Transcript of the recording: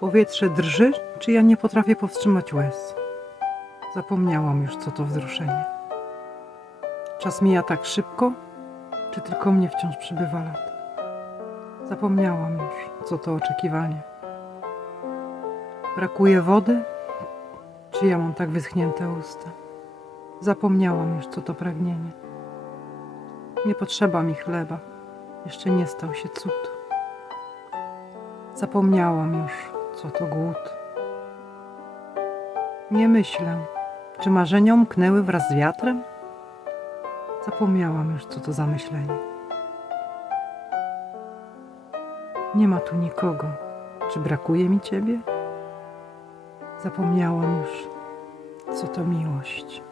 Powietrze drży, czy ja nie potrafię powstrzymać łez. Zapomniałam już, co to wzruszenie. Czas mija tak szybko, czy tylko mnie wciąż przybywa lat. Zapomniałam już, co to oczekiwanie. Brakuje wody, czy ja mam tak wyschnięte usta. Zapomniałam już, co to pragnienie. Nie potrzeba mi chleba, jeszcze nie stał się cud. Zapomniałam już, co to głód. Nie myślę, czy marzenia umknęły wraz z wiatrem? Zapomniałam już, co to za myślenie. Nie ma tu nikogo. Czy brakuje mi ciebie? Zapomniałam już, co to miłość.